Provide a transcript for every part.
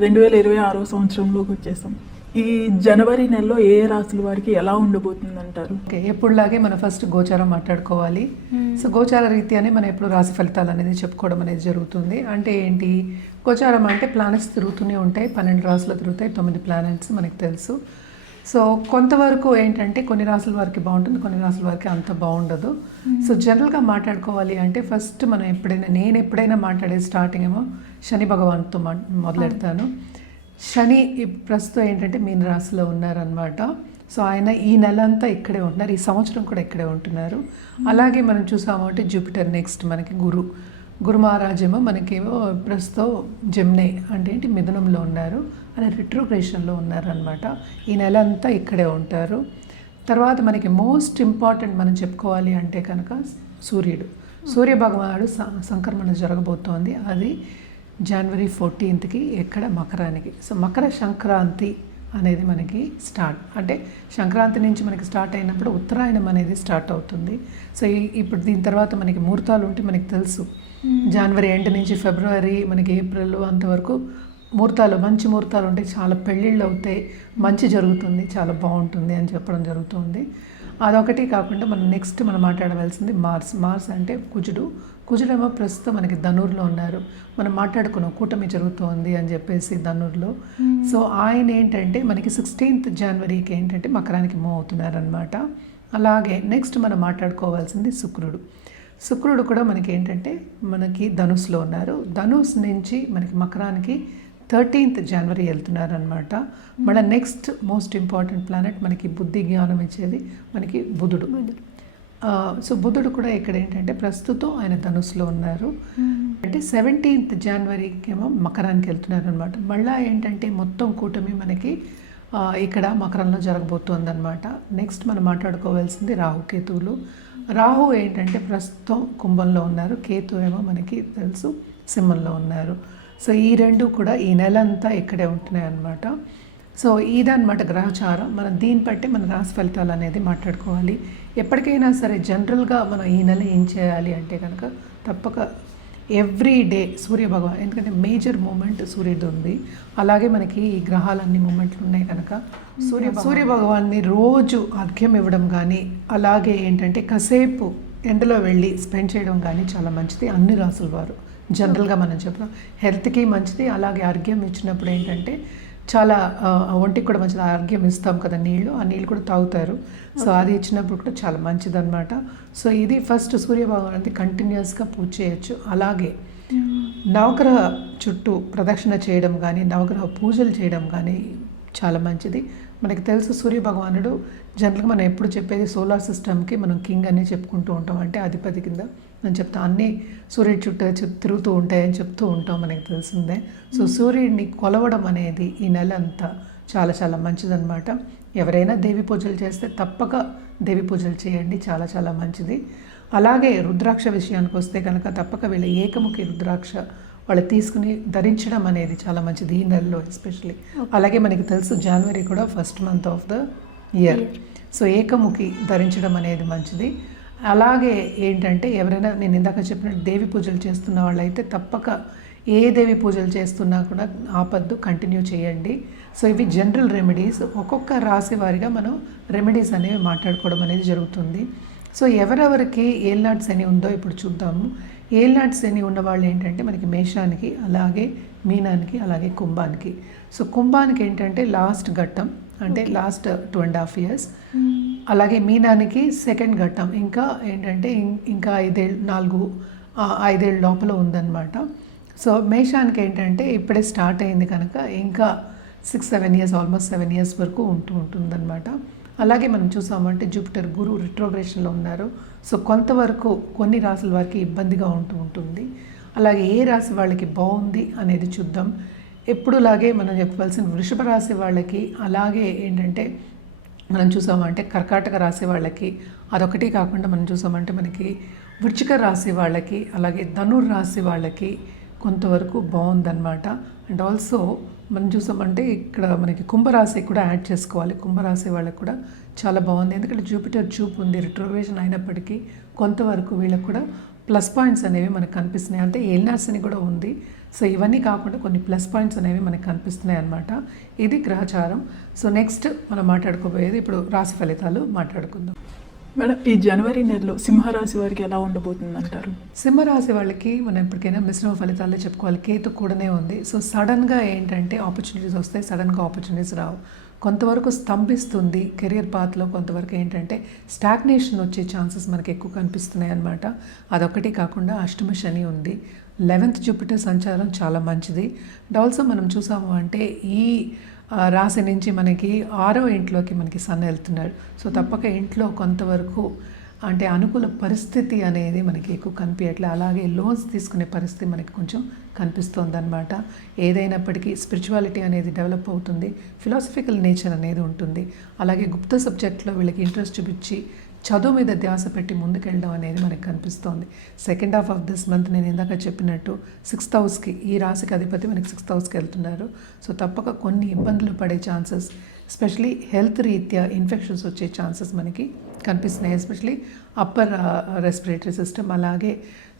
2026 సంవత్సరంలోకి వచ్చేసాం. ఈ జనవరి నెలలో ఏ రాశుల వారికి ఎలా ఉండబోతుంది అంటారు? ఓకే, ఎప్పుడులాగే మనం ఫస్ట్ గోచారం మాట్లాడుకోవాలి. సో గోచార రీత్యానే మనం ఎప్పుడు రాశి ఫలితాలు అనేది చెప్పుకోవడం అనేది జరుగుతుంది. అంటే ఏంటి, గోచారం అంటే ప్లానెట్స్ తిరుగుతూనే ఉంటాయి. 12 రాశులు తిరుగుతాయి, 9 ప్లానెట్స్ మనకు తెలుసు. సో కొంతవరకు ఏంటంటే కొన్ని రాసుల వారికి బాగుంటుంది, కొన్ని రాసుల వారికి అంత బాగుండదు. సో జనరల్గా మాట్లాడుకోవాలి అంటే ఫస్ట్ మనం నేను ఎప్పుడైనా మాట్లాడే స్టార్టింగ్ ఏమో శని భగవాన్తో మొదలెడతాను. శని ప్రస్తుతం ఏంటంటే మీన రాశిలో ఉన్నారనమాట. సో ఆయన ఈ నెల అంతా ఇక్కడే ఉంటున్నారు, ఈ సంవత్సరం కూడా ఇక్కడే ఉంటున్నారు. అలాగే మనం చూసాము అంటే జూపిటర్, నెక్స్ట్ మనకి గురు మహారాజేమో మనకేమో ప్రస్తుతం జెమిని అంటే ఏంటి మిథునంలో ఉన్నారు, ఆయన రిట్రోగ్రేషన్లో ఉన్నారనమాట. ఈ నెల అంతా ఇక్కడే ఉంటారు. తర్వాత మనకి మోస్ట్ ఇంపార్టెంట్ మనం చెప్పుకోవాలి అంటే కనుక సూర్య భగవానుడు సంక్రమణ జరగబోతోంది. అది జనవరి 14కి ఎక్కడ మకరానికి. సో మకర సంక్రాంతి అనేది మనకి స్టార్ట్, అంటే సంక్రాంతి నుంచి మనకి స్టార్ట్ అయినప్పుడు ఉత్తరాయణం అనేది స్టార్ట్ అవుతుంది. సో ఇప్పుడు దీని తర్వాత మనకి ముహూర్తాలు ఉంటే మనకి తెలుసు, జనవరి ఎండ్ నుంచి ఫిబ్రవరి మనకి ఏప్రిల్ అంతవరకు మంచి ముహూర్తాలు ఉంటాయి, చాలా పెళ్ళిళ్ళు అవుతాయి, మంచి జరుగుతుంది, చాలా బాగుంటుంది అని చెప్పడం జరుగుతుంది. అదొకటి కాకుండా మనం నెక్స్ట్ మనం మాట్లాడవలసింది మార్స్ అంటే కుజుడేమో ప్రస్తుతం మనకి ధనుర్లో ఉన్నారు. మనం మాట్లాడుకున్నాం కూటమి జరుగుతోంది అని చెప్పేసి ధనుర్లో. సో ఆయన ఏంటంటే మనకి 16th జనవరికి ఏంటంటే మకరానికి మూవ్ అవుతున్నారనమాట. అలాగే నెక్స్ట్ మనం మాట్లాడుకోవాల్సింది శుక్రుడు కూడా మనకి ఏంటంటే మనకి ధనుస్లో ఉన్నారు. ధనుస్ నుంచి మనకి మకరానికి 13th జనవరి వెళ్తున్నారనమాట. మళ్ళీ నెక్స్ట్ మోస్ట్ ఇంపార్టెంట్ ప్లానెట్ మనకి బుద్ధి జ్ఞానం ఇచ్చేది మనకి బుధుడు. సో బుధుడు కూడా ఇక్కడ ఏంటంటే ప్రస్తుతం ఆయన ధనుస్లో ఉన్నారు. అంటే 17th జనవరికి ఏమో మకరానికి వెళ్తున్నారు అనమాట. మళ్ళీ ఏంటంటే మొత్తం కూటమి మనకి ఇక్కడ మకరంలో జరగబోతుంది అనమాట. నెక్స్ట్ మనం మాట్లాడుకోవాల్సింది రాహుకేతువులు. రాహు ఏంటంటే ప్రస్తుతం కుంభంలో ఉన్నారు, కేతు ఏమో మనకి తెలుసు సింహంలో ఉన్నారు. సో ఈ రెండు కూడా ఈ నెల అంతా ఇక్కడే ఉంటున్నాయి అన్నమాట. సో ఇదన్నమాట గ్రహచారం. మనం దీన్ని బట్టి మన రాశి ఫలితాలు అనేది మాట్లాడుకోవాలి. ఎప్పటికైనా సరే జనరల్గా మనం ఈ నెల ఏం చేయాలి అంటే కనుక తప్పక ఎవ్రీ డే సూర్యభగవాన్, ఎందుకంటే మేజర్ మూమెంట్ సూర్యుడు ఉంది. అలాగే మనకి ఈ గ్రహాలన్నీ మూమెంట్లు ఉన్నాయి కనుక సూర్యభగవాన్ని రోజు అర్ఘ్యం ఇవ్వడం కానీ, అలాగే ఏంటంటే కాసేపు ఎండలో వెళ్ళి స్పెండ్ చేయడం కానీ చాలా మంచిది. అన్ని రాసుల వారు జనరల్గా మనం చెప్తాం హెల్త్కి మంచిది. అలాగే అర్ఘ్యం ఇచ్చినప్పుడు ఏంటంటే చాలా ఒంటికి కూడా మంచిది. అర్ఘ్యం ఇస్తాం కదా, ఆ నీళ్ళు కూడా తాగుతారు. సో అది ఇచ్చినప్పుడు కూడా చాలా మంచిదన్నమాట. సో ఇది ఫస్ట్ సూర్యభగవానికి కంటిన్యూస్గా పూజ చేయొచ్చు. అలాగే నవగ్రహ చుట్టూ ప్రదక్షిణ చేయడం కానీ, నవగ్రహ పూజలు చేయడం కానీ చాలా మంచిది. మనకి తెలుసు సూర్యభగవానుడు జనరల్గా మనం ఎప్పుడు చెప్పేది సోలార్ సిస్టమ్కి మనం కింగ్ అని చెప్పుకుంటూ ఉంటాం, అంటే అధిపతి కింద నేను చెప్తాను. అన్నీ సూర్యుడి చుట్టూ తిరుగుతూ ఉంటాయని చెప్తూ ఉంటాం, మనకి తెలిసిందే. సో సూర్యుడిని కొలవడం అనేది ఈ నెల అంతా చాలా చాలా మంచిదన్నమాట. ఎవరైనా దేవి పూజలు చేస్తే తప్పక దేవి పూజలు చేయండి, చాలా చాలా మంచిది. అలాగే రుద్రాక్ష విషయానికి వస్తే కనుక తప్పక వీళ్ళ ఏకముఖి రుద్రాక్ష వాళ్ళు తీసుకుని ధరించడం అనేది చాలా మంచిది ఈ నెలలో ఎస్పెషలీ. అలాగే మనకి తెలుసు జనవరి కూడా first month of the year. So ఏకముఖి ధరించడం అనేది మంచిది. అలాగే ఏంటంటే ఎవరైనా నేను ఇందాక చెప్పినట్టు దేవి పూజలు చేస్తున్న వాళ్ళైతే తప్పక ఏ దేవి పూజలు చేస్తున్నా కూడా ఆపద్దు, కంటిన్యూ చేయండి. సో ఇవి జనరల్ రెమెడీస్. ఒక్కొక్క రాశి వారిగా మనం రెమెడీస్ అనేవి మాట్లాడుకోవడం అనేది జరుగుతుంది. సో ఎవరెవరికి ఏల్నాటి శని ఉందో ఇప్పుడు చూద్దాము. ఏల్నాటి శని ఉన్న వాళ్ళు ఏంటంటే మనకి మేషానికి, అలాగే మీనానికి, అలాగే కుంభానికి. సో కుంభానికి ఏంటంటే లాస్ట్ ఘట్టం, అంటే లాస్ట్ 2.5 years. అలాగే మీనానికి సెకండ్ ఘట్టం, ఇంకా ఏంటంటే ఇంకా 5 ఏళ్ళ లోపల ఉందన్నమాట. సో మేషానికి ఏంటంటే ఇప్పుడే స్టార్ట్ అయింది కనుక ఇంకా 6-7 years, ఆల్మోస్ట్ 7 years వరకు ఉంటుందన్నమాట. అలాగే మనం చూసామంటే జూపిటర్ గురు రిట్రోగ్రేషన్లో ఉన్నారు. సో కొంతవరకు కొన్ని రాశుల వారికి ఇబ్బందిగా ఉంటుంది. అలాగే ఏ రాశి వాళ్ళకి బాగుంది అనేది చూద్దాం. ఎప్పుడులాగే మనం చెప్పవలసిన వృషభ రాశి వాళ్ళకి, అలాగే ఏంటంటే మనం చూసామంటే కర్కాటక రాశి వాళ్ళకి, అదొకటి కాకుండా మనం చూసామంటే మనకి వృశ్చిక రాశి వాళ్ళకి, అలాగే ధనుర్ రాశి వాళ్ళకి కొంతవరకు బాగుందన్నమాట. అండ్ ఆల్సో మనం చూసామంటే ఇక్కడ మనకి కుంభరాశి కూడా యాడ్ చేసుకోవాలి. కుంభరాశి వాళ్ళకి కూడా చాలా బాగుంది, ఎందుకంటే జూపిటర్ చూపు ఉంది, రిట్రోగ్రేషన్ అయినప్పటికీ కొంతవరకు వీళ్ళకి కూడా ప్లస్ పాయింట్స్ అనేవి మనకు కనిపిస్తున్నాయి. అంటే ఎల్నార్స్ని కూడా ఉంది. సో ఇవన్నీ కాకుండా కొన్ని ప్లస్ పాయింట్స్ అనేవి మనకు కనిపిస్తున్నాయి అన్నమాట. ఇది గ్రహచారం. సో నెక్స్ట్ మనం మాట్లాడుకోబోయేది ఇప్పుడు రాశి ఫలితాలు మాట్లాడుకుందాం. మేడం, ఈ జనవరి నెలలో సింహరాశి వారికి ఎలా ఉండబోతుంది అంటారు? సింహరాశి వాళ్ళకి మనం ఎప్పటికైనా మిశ్రమ ఫలితాలే చెప్పుకోవాలి. కేతు కూడానే ఉంది. సో సడన్గా ఏంటంటే ఆపర్చునిటీస్ వస్తాయి, సడన్గా ఆపర్చునిటీస్ రావు. కొంతవరకు స్తంభిస్తుంది కెరియర్ పాత్లో, కొంతవరకు ఏంటంటే స్టాగ్నేషన్ వచ్చే ఛాన్సెస్ మనకి ఎక్కువ కనిపిస్తున్నాయి అన్నమాట. అదొకటి కాకుండా అష్టమ శని ఉంది, 11th జూపిటర్ సంచారం చాలా మంచిది. అండ్ ఆల్సో మనం చూసాము అంటే ఈ రాశి నుంచి మనకి 6వ ఇంట్లోకి మనకి సన్ వెళ్తున్నాడు. సో తప్పక ఇంట్లో కొంతవరకు అంటే అనుకూల పరిస్థితి అనేది మనకి ఎక్కువ కనిపించట్లే. అలాగే లోన్స్ తీసుకునే పరిస్థితి మనకి కొంచెం కనిపిస్తుంది అనమాట. ఏదైనప్పటికీ స్పిరిచువాలిటీ అనేది డెవలప్ అవుతుంది, ఫిలాసఫికల్ నేచర్ అనేది ఉంటుంది. అలాగే గుప్త సబ్జెక్ట్లో వీళ్ళకి ఇంట్రెస్ట్ చూపించి చదువు మీద ధ్యాస పెట్టి ముందుకెళ్ళడం అనేది మనకు కనిపిస్తోంది. Second half of this month నేను ఇందాక చెప్పినట్టు 6th హౌస్కి, ఈ రాశికి అధిపతి మనకి 6th హౌస్కి వెళ్తున్నారు. సో తప్పక కొన్ని ఇబ్బందులు పడే ఛాన్సెస్, ఎస్పెషలీ హెల్త్ రీత్యా ఇన్ఫెక్షన్స్ వచ్చే ఛాన్సెస్ మనకి కనిపిస్తున్నాయి. ఎస్పెషలీ అప్పర్ రెస్పిరేటరీ సిస్టమ్, అలాగే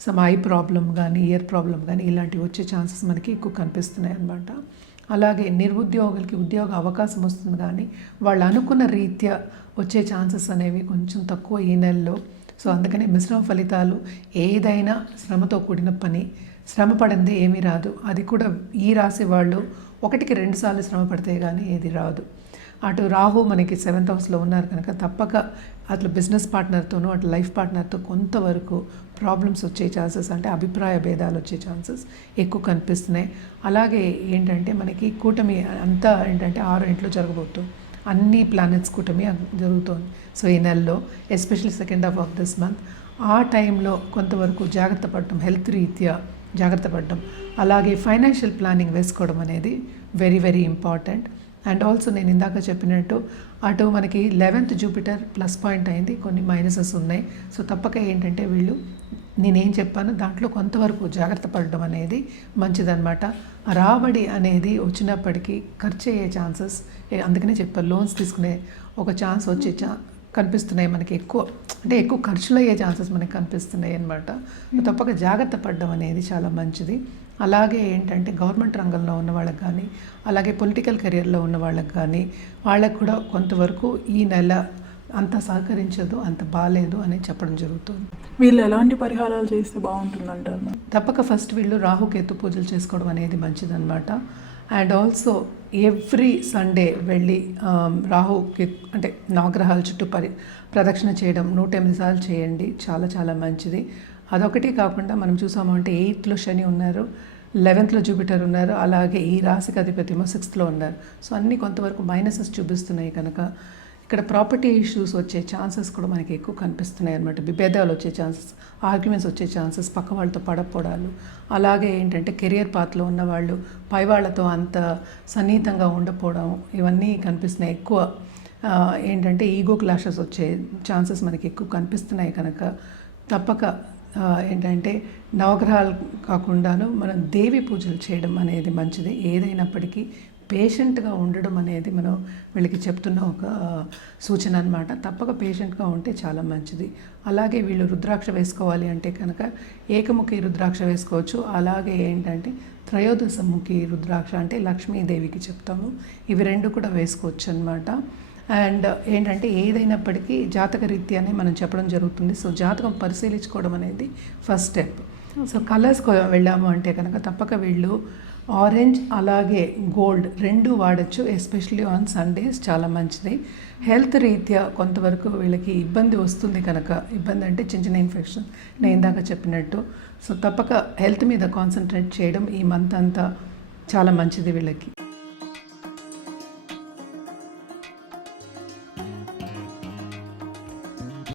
సమ్ ఐ ప్రాబ్లం కానీ ఇయర్ ప్రాబ్లం కానీ ఇలాంటివి వచ్చే ఛాన్సెస్ మనకి ఎక్కువ కనిపిస్తున్నాయి అన్నమాట. అలాగే నిరుద్యోగులకి ఉద్యోగ అవకాశం వస్తుంది, కానీ వాళ్ళు అనుకున్న రీత్యా వచ్చే ఛాన్సెస్ అనేవి కొంచెం తక్కువ ఈ నెలలో. సో అందుకని మిశ్రమ ఫలితాలు, ఏదైనా శ్రమతో కూడిన పని, శ్రమ పడింది ఏమీ రాదు. అది కూడా ఈ రాశి వాళ్ళు 1కి 2 సార్లు శ్రమ పడితే కానీ ఏది రాదు. అటు రాహు మనకి 7th హౌస్లో ఉన్నారు కనుక తప్పక అట్లా బిజినెస్ పార్ట్నర్తోనూ అటు లైఫ్ పార్ట్నర్తో కొంతవరకు ప్రాబ్లమ్స్ వచ్చే ఛాన్సెస్, అంటే అభిప్రాయ భేదాలు వచ్చే ఛాన్సెస్ ఎక్కువ కనిపిస్తున్నాయి. అలాగే ఏంటంటే మనకి కూటమి అంతా ఏంటంటే 6 ఇంట్లో జరగబోతుంది, అన్ని ప్లానెట్స్ కూటమి జరుగుతుంది. సో ఈ నెలలో especially second half of this month ఆ టైంలో కొంతవరకు జాగ్రత్త పడటం, హెల్త్ రీత్యా జాగ్రత్త పడటం, అలాగే ఫైనాన్షియల్ ప్లానింగ్ వేసుకోవడం అనేది very very important. And also నేను ఇందాక చెప్పినట్టు అటు మనకి 11th జూపిటర్ ప్లస్ పాయింట్ అయింది, కొన్ని మైనసెస్ ఉన్నాయి. సో తప్పక ఏంటంటే వీళ్ళు నేనేం చెప్పాను దాంట్లో కొంతవరకు జాగ్రత్త పడడం అనేది మంచిదన్నమాట. రాబడి అనేది వచ్చినప్పటికీ ఖర్చు అయ్యే ఛాన్సెస్, అందుకనే చెప్పాను లోన్స్ తీసుకునే ఒక ఛాన్స్ వచ్చే కనిపిస్తున్నాయి మనకి. ఎక్కువ ఖర్చులు అయ్యే ఛాన్సెస్ మనకి కనిపిస్తున్నాయి అన్నమాట. తప్పక జాగ్రత్త పడడం అనేది చాలా మంచిది. అలాగే ఏంటంటే గవర్నమెంట్ రంగంలో ఉన్న వాళ్ళకి కానీ, అలాగే పొలిటికల్ కెరియర్లో ఉన్న వాళ్ళకి కానీ, వాళ్ళకు కూడా కొంతవరకు ఈ నెల అంత సహకరించదు, అంత బాగాలేదు అని చెప్పడం జరుగుతుంది. వీళ్ళు ఎలాంటి పరిహారాలు చేస్తే బాగుంటుంది అంటారు? తప్పక ఫస్ట్ వీళ్ళు రాహుకేతు పూజలు చేసుకోవడం అనేది మంచిదన్నమాట. అండ్ ఆల్సో ఎవ్రీ సండే వెళ్ళి రాహుకేతు అంటే నవగ్రహాల చుట్టూ ప్రదక్షిణ చేయడం 108 సార్లు చేయండి, చాలా చాలా మంచిది. అదొకటి కాకుండా మనం చూసాము అంటే 8th శని ఉన్నారు, 11th జూపిటర్ ఉన్నారు, అలాగే ఈ రాశికి అధిపతి 6th ఉన్నారు. సో అన్నీ కొంతవరకు మైనసెస్ చూపిస్తున్నాయి కనుక ఇక్కడ ప్రాపర్టీ ఇష్యూస్ వచ్చే ఛాన్సెస్ కూడా మనకి ఎక్కువ కనిపిస్తున్నాయి అన్నమాట. విభేదాలు వచ్చే ఛాన్సెస్, ఆర్గ్యుమెంట్స్ వచ్చే ఛాన్సెస్, పక్క వాళ్ళతో పడపోవడాలు, అలాగే ఏంటంటే కెరియర్ పాత్లో ఉన్నవాళ్ళు పై వాళ్ళతో అంత సన్నిహితంగా ఉండకపోవడం, ఇవన్నీ కనిపిస్తున్నాయి. ఎక్కువ ఏంటంటే ఈగో క్లాషెస్ వచ్చే ఛాన్సెస్ మనకి ఎక్కువ కనిపిస్తున్నాయి కనుక తప్పక ఏంటంటే నవగ్రహాలు కాకుండాను మనం దేవి పూజలు చేయడం అనేది మంచిది. ఏదైనప్పటికీ పేషెంట్గా ఉండడం అనేది మనం వీళ్ళకి చెప్తున్న ఒక సూచన అన్నమాట. తప్పక పేషెంట్గా ఉంటే చాలా మంచిది. అలాగే వీళ్ళు రుద్రాక్ష వేసుకోవాలి అంటే కనుక ఏకముఖి రుద్రాక్ష వేసుకోవచ్చు. అలాగే ఏంటంటే త్రయోదశముఖి రుద్రాక్ష అంటే లక్ష్మీదేవికి చెప్తాము, ఇవి 2 కూడా వేసుకోవచ్చు అన్నమాట. అండ్ ఏంటంటే ఏదైనప్పటికీ జాతక రీత్యానే మనం చెప్పడం జరుగుతుంది. సో జాతకం పరిశీలించుకోవడం అనేది ఫస్ట్ స్టెప్. సో కలర్స్ వెళ్ళాము అంటే కనుక తప్పక వీళ్ళు ఆరెంజ్ అలాగే గోల్డ్ 2 వాడచ్చు, ఎస్పెషల్లీ ఆన్ సండేస్ చాలా మంచిది. హెల్త్ రీత్యా కొంతవరకు వీళ్ళకి ఇబ్బంది వస్తుంది కనుక, ఇబ్బంది అంటే చిన్న చిన్న ఇన్ఫెక్షన్ నేను ఇందాక చెప్పినట్టు. సో తప్పక హెల్త్ మీద కాన్సన్ట్రేట్ చేయడం ఈ మంత్ అంతా చాలా మంచిది వీళ్ళకి.